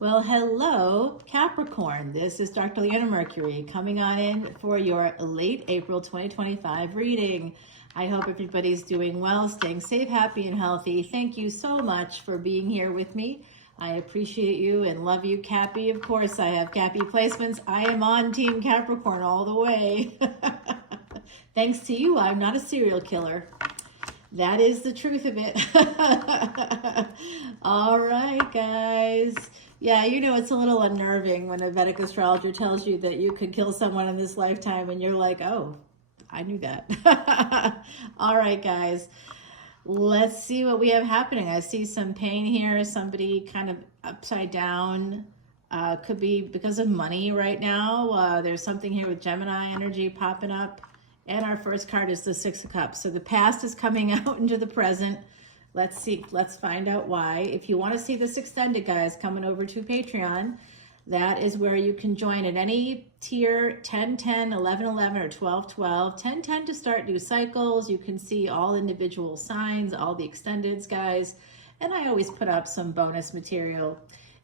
Well, hello, Capricorn. This is Dr. Leona Mercury coming on in for your late April 2025 reading. I hope everybody's doing well, staying safe, happy, and healthy. Thank you so much for being here with me. I appreciate you and love you, Cappy. Of course, I have Cappy placements. I am on Team Capricorn all the way. Thanks to you, I'm not a serial killer. That is the truth of it. All right, guys. Yeah, you know, it's a little unnerving when a Vedic astrologer tells you that you could kill someone in this lifetime and you're like, oh, I knew that. All right, guys. Let's see what we have happening. I see some pain here. Somebody kind of upside down. Could be because of money right now. There's something here with Gemini energy popping up. And our first card is the Six of Cups. So the past is coming out into the present. Let's see. Let's find out why. If you want to see this extended, guys, coming over to Patreon, that is where you can join at any tier, 10, 10, 11, 11, or 12, 12. 10, 10 to start new cycles. You can see all individual signs, all the extendeds, guys. And I always put up some bonus material.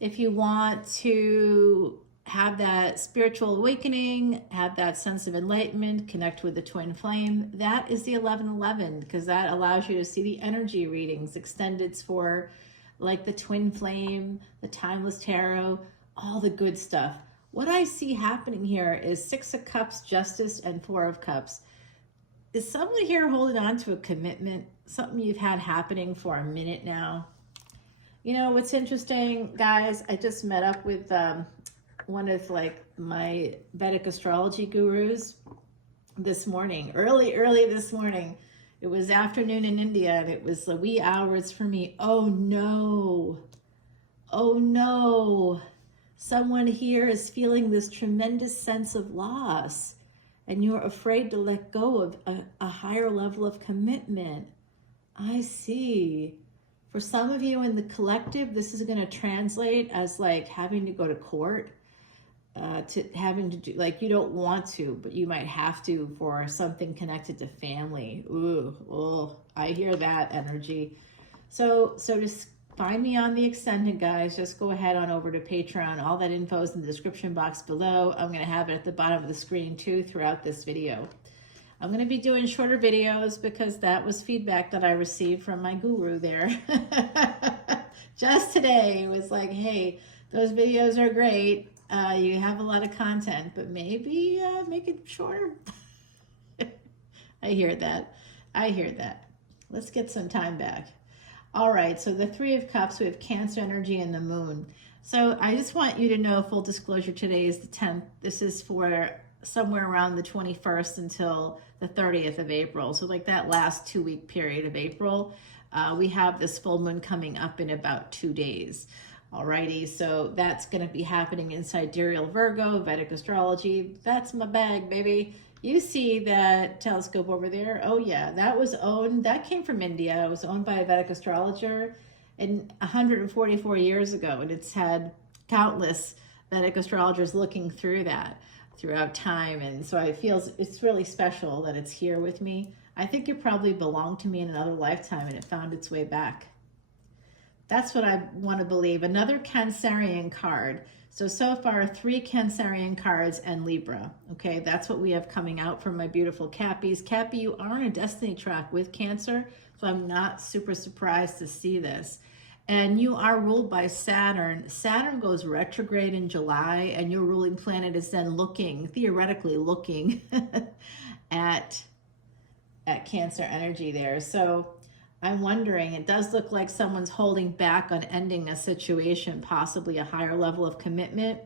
If you want to have that spiritual awakening, have that sense of enlightenment, connect with the twin flame, that is the 1111, because that allows you to see the energy readings, extendeds for like the twin flame, the timeless tarot, all the good stuff. What I see happening here is Six of Cups, Justice, and Four of Cups. Is someone here holding on to a commitment, something you've had happening for a minute now? You know, what's interesting, guys, I just met up with one of like my Vedic astrology gurus this morning, early this morning. It was afternoon in India and it was the wee hours for me. Oh no, someone here is feeling this tremendous sense of loss and you're afraid to let go of a higher level of commitment. I see. For some of you in the collective, this is going to translate as like having to go to court, to having to do, like, you don't want to, but you might have to for something connected to family. Ooh, oh, I hear that energy. So just find me on the Ascendent, guys. Just go ahead on over to Patreon. All that info is in the description box below. I'm going to have it at the bottom of the screen too throughout this video. I'm going to be doing shorter videos because that was feedback that I received from my guru there. Just today, it was like, hey, those videos are great. You have a lot of content, but maybe make it shorter. I hear that. Let's get some time back. All right, so the Three of Cups, we have Cancer energy and the Moon. So I just want you to know, full disclosure, today is the 10th. This is for somewhere around the 21st until the 30th of April. So like that last 2-week period of April, we have this full moon coming up in about 2 days. Alrighty, so that's going to be happening in Sidereal Virgo, Vedic Astrology. That's my bag, baby. You see that telescope over there? Oh yeah, that came from India. It was owned by a Vedic astrologer in 144 years ago, and it's had countless Vedic astrologers looking through that throughout time, and so I feel it's really special that it's here with me. I think it probably belonged to me in another lifetime, and it found its way back. That's what I want to believe. Another Cancerian card. So far, 3 Cancerian cards and Libra. Okay, that's what we have coming out from my beautiful Cappies. Cappy, you are on a destiny track with Cancer, so I'm not super surprised to see this. And you are ruled by Saturn. Saturn goes retrograde in July, and your ruling planet is then theoretically looking at Cancer energy there. So I'm wondering, it does look like someone's holding back on ending a situation, possibly a higher level of commitment.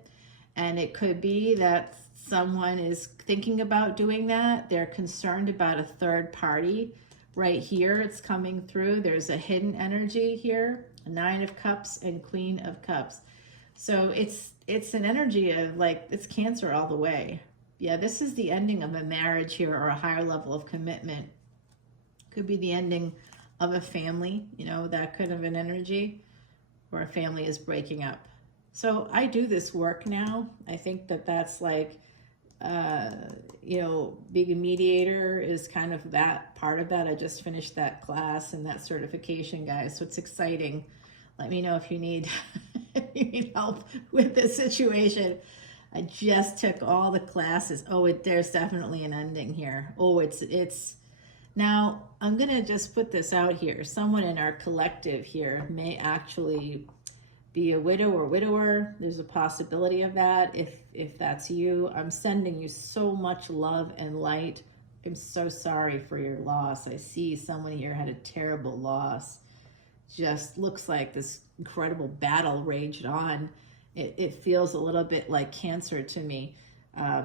And it could be that someone is thinking about doing that. They're concerned about a third party. Right here, it's coming through. There's a hidden energy here, a 9 of Cups and Queen of Cups. So it's an energy of like, it's Cancer all the way. Yeah, this is the ending of a marriage here or a higher level of commitment. Could be the ending of a family, you know, that kind of an energy, where a family is breaking up. So I do this work now. I think that that's like, you know, being a mediator is kind of that part of that. I just finished that class and that certification, guys. So it's exciting. Let me know if you need you need help with this situation. I just took all the classes. Oh, there's definitely an ending here. Oh, it's now I'm going to just put this out here. Someone in our collective here may actually be a widow or widower. There's a possibility of that. If that's you, I'm sending you so much love and light. I'm so sorry for your loss. I see someone here had a terrible loss. Just looks like this incredible battle raged on. It feels a little bit like cancer to me.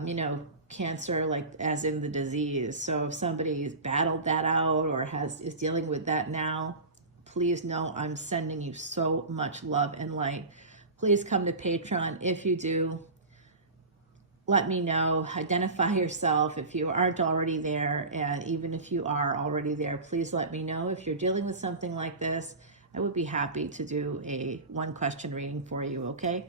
You know, cancer like as in the disease. So if somebody's battled that out or is dealing with that now, please know I'm sending you so much love and light. Please come to Patreon if you do. Let me know. Identify yourself if you aren't already there. And even if you are already there, please let me know. If you're dealing with something like this, I would be happy to do a 1-question reading for you, okay?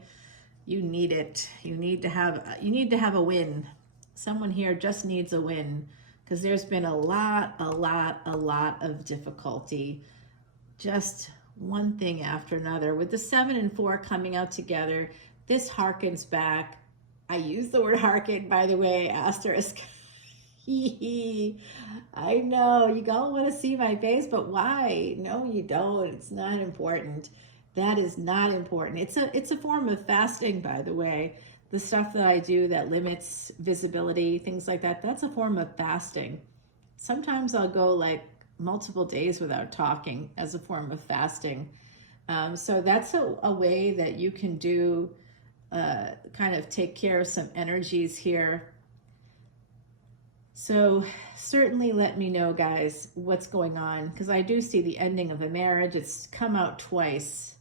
You need it. You need to have a win. Someone here just needs a win because there's been a lot of difficulty. Just one thing after another. With the 7 and 4 coming out together, this harkens back. I use the word harken, by the way, asterisk. I know, you all want to see my face, but why? No, you don't. It's not important. That is not important. It's a form of fasting, by the way. The stuff that I do that limits visibility, things like that, that's a form of fasting. Sometimes I'll go like multiple days without talking as a form of fasting. So that's a way that you can do, kind of take care of some energies here. So certainly let me know, guys, what's going on, because I do see the ending of a marriage. It's come out twice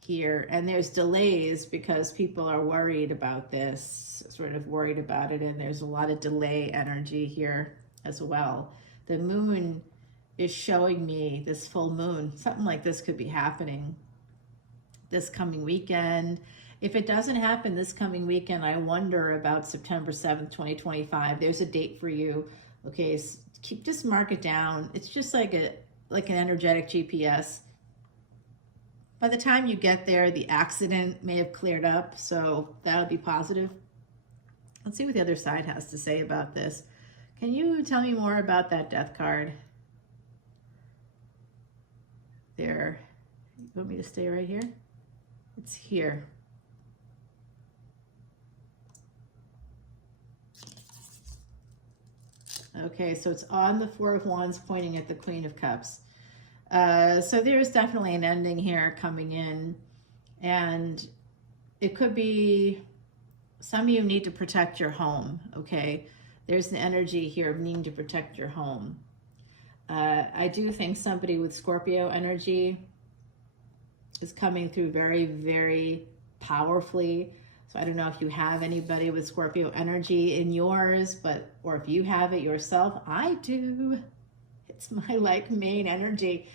here, and there's delays because people are worried about this, sort of worried about it, and there's a lot of delay energy here as well. The moon is showing me this full moon. Something like this could be happening this coming weekend. If it doesn't happen this coming weekend, I wonder about September 7th, 2025. There's a date for you. Okay, so just mark it down. It's just like an energetic GPS. By the time you get there, the accident may have cleared up, so that would be positive. Let's see what the other side has to say about this. Can you tell me more about that death card? There. You want me to stay right here? It's here. Okay, so it's on the 4 of Wands pointing at the Queen of Cups. So there's definitely an ending here coming in. And it could be some of you need to protect your home, okay? There's an energy here of needing to protect your home. I do think somebody with Scorpio energy is coming through very, very powerfully. So I don't know if you have anybody with Scorpio energy in yours, or if you have it yourself. I do. It's my main energy.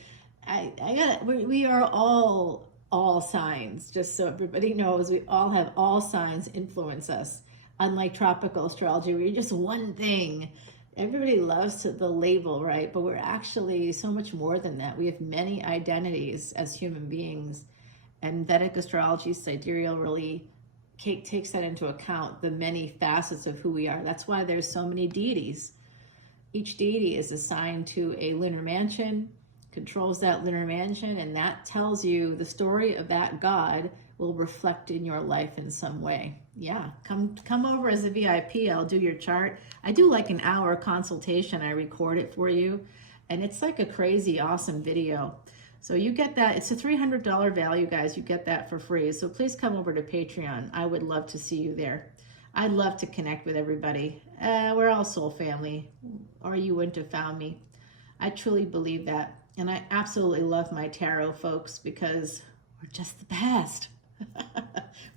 We are all signs, just so everybody knows, we all have all signs influence us. Unlike tropical astrology, we're just one thing. Everybody loves the label, right? But we're actually so much more than that. We have many identities as human beings. And Vedic astrology, sidereal, really takes that into account, the many facets of who we are. That's why there's so many deities. Each deity is assigned to a lunar mansion, controls that lunar mansion, and that tells you the story of that god will reflect in your life in some way. Yeah, come over as a VIP. I'll do your chart. I do like an hour consultation. I record it for you, and it's like a crazy awesome video. So you get that. It's a $300 value, guys. You get that for free. So please come over to Patreon. I would love to see you there. I'd love to connect with everybody. We're all soul family, or you wouldn't have found me. I truly believe that. And I absolutely love my tarot, folks, because we're just the best.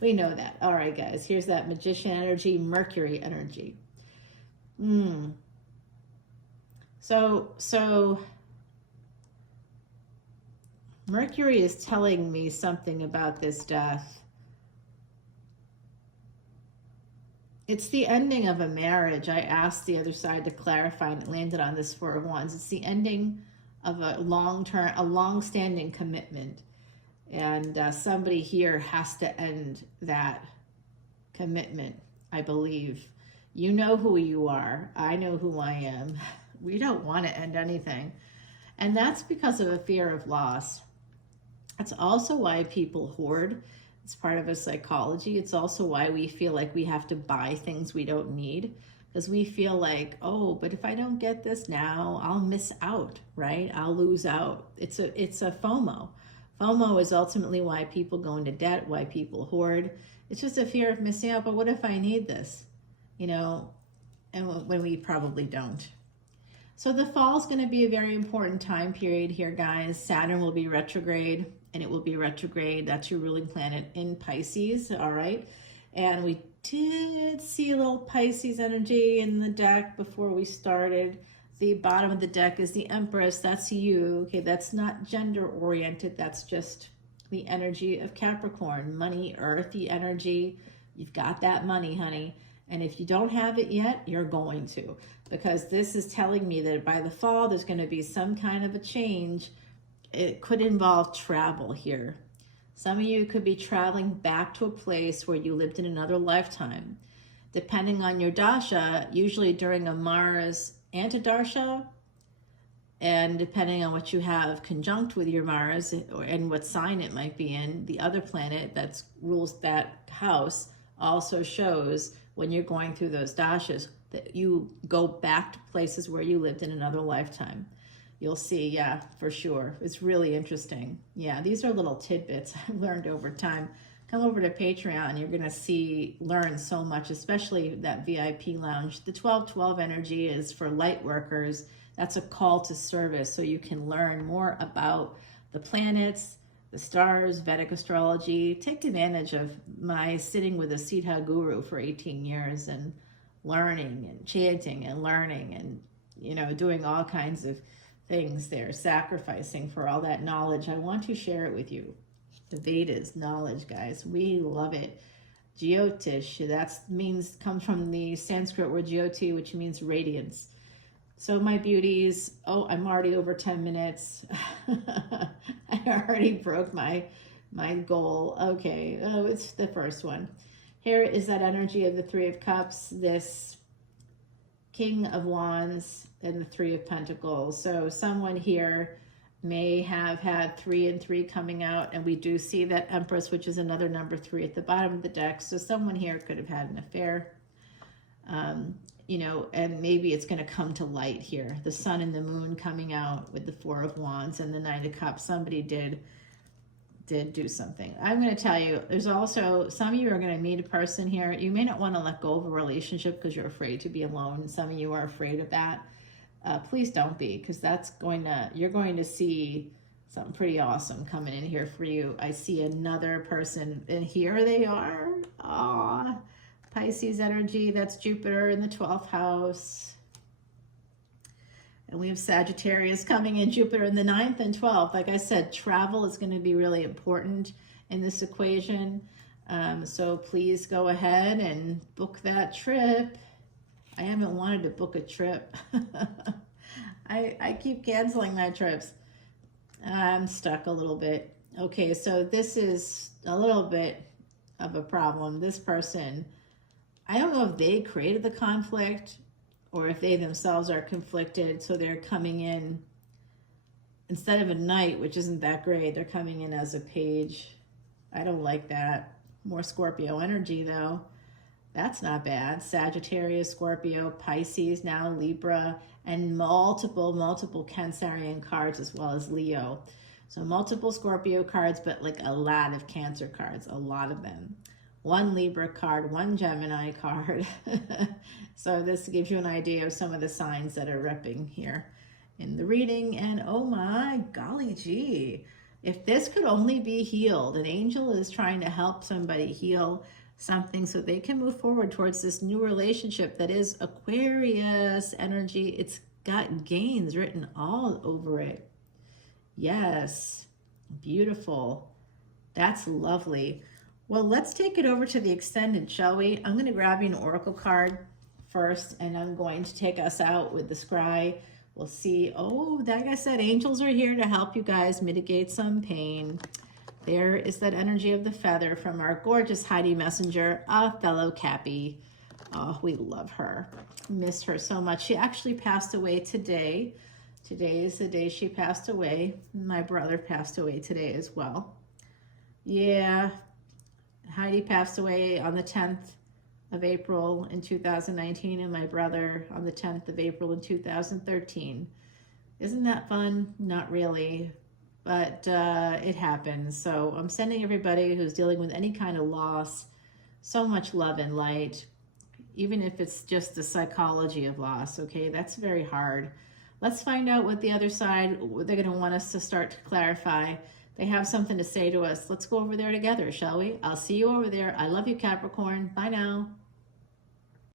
We know that. All right, guys. Here's that Magician energy, Mercury energy. So Mercury is telling me something about this death. It's the ending of a marriage. I asked the other side to clarify, and it landed on this 4 of Wands. It's the ending of a long-standing commitment. And somebody here has to end that commitment, I believe. You know who you are. I know who I am. We don't want to end anything. And that's because of a fear of loss. That's also why people hoard. It's part of a psychology. It's also why we feel like we have to buy things we don't need, because we feel like, oh, but if I don't get this now, I'll miss out, right? I'll lose out. It's a FOMO. FOMO is ultimately why people go into debt, why people hoard. It's just a fear of missing out. But what if I need this? You know, and when we probably don't. So the fall is going to be a very important time period here, guys. Saturn will be retrograde, and it will be retrograde. That's your ruling planet in Pisces, all right? And we did see a little Pisces energy in the deck before we started. The bottom of the deck is the Empress. That's you. Okay, that's not gender-oriented. That's just the energy of Capricorn. Money, earthy energy. You've got that money, honey. And if you don't have it yet, you're going to. Because this is telling me that by the fall, there's going to be some kind of a change. It could involve travel here. Some of you could be traveling back to a place where you lived in another lifetime. Depending on your dasha, usually during a Mars antidasha, and depending on what you have conjunct with your Mars and what sign it might be in, the other planet that rules that house also shows when you're going through those dashas that you go back to places where you lived in another lifetime. You'll see, yeah, for sure. It's really interesting. Yeah, these are little tidbits I've learned over time. Come over to Patreon. You're going to learn so much, especially that VIP lounge. The 1212 energy is for light workers. That's a call to service, so you can learn more about the planets, the stars, Vedic astrology. Take advantage of my sitting with a Siddha guru for 18 years and learning and chanting and learning and, you know, doing all kinds of things there, sacrificing for all that knowledge. I want to share it with you. The Vedas knowledge, guys. We love it. Jyotish, comes from the Sanskrit word Jyoti, which means radiance. So my beauties, oh, I'm already over 10 minutes. I already broke my goal. Okay, oh, it's the first one. Here is that energy of the Three of Cups, this King of Wands, and the Three of Pentacles. So someone here may have had 3 and 3 coming out, and we do see that Empress, which is another number 3 at the bottom of the deck. So someone here could have had an affair. You know, and maybe it's going to come to light here. The Sun and the Moon coming out with the 4 of Wands and the 9 of Cups. Somebody did do something. I'm going to tell you, there's also, some of you are going to meet a person here. You may not want to let go of a relationship because you're afraid to be alone. Some of you are afraid of that. Please don't be, because you're going to see something pretty awesome coming in here for you. I see another person, and here they are. Aww. Pisces energy, that's Jupiter in the 12th house. And we have Sagittarius coming in, Jupiter in the 9th and 12th. Like I said, travel is going to be really important in this equation. So please go ahead and book that trip. I haven't wanted to book a trip. I keep canceling my trips. I'm stuck a little bit. Okay, so this is a little bit of a problem. This person, I don't know if they created the conflict or if they themselves are conflicted. So they're coming in, instead of a knight, which isn't that great, they're coming in as a page. I don't like that. More Scorpio energy though. That's not bad. Sagittarius, Scorpio, Pisces, now Libra, and multiple Cancerian cards as well as Leo. So multiple Scorpio cards, but like a lot of Cancer cards, a lot of them. 1 Libra card, 1 Gemini card. So this gives you an idea of some of the signs that are repping here in the reading. And oh my golly gee, if this could only be healed, an angel is trying to help somebody heal something so they can move forward towards this new relationship that is Aquarius energy. It's got gains written all over it. Yes, beautiful. That's lovely. Well, let's take it over to the extended, shall we? I'm going to grab you an oracle card first, and I'm going to take us out with the scry. We'll see. Oh, like I said, angels are here to help you guys mitigate some pain. There is that energy of the feather from our gorgeous Heidi Messenger, a fellow Cappy. Oh, we love her. Miss her so much. She actually passed away today. Today is the day she passed away. My brother passed away today as well. Yeah, Heidi passed away on the 10th of April in 2019, and my brother on the 10th of April in 2013. Isn't that fun? Not really, but it happens. So I'm sending everybody who's dealing with any kind of loss so much love and light, even if it's just the psychology of loss, okay? That's very hard. Let's find out what the other side, they're going to want us to start to clarify. They have something to say to us. Let's go over there together, shall we? I'll see you over there. I love you, Capricorn. Bye now.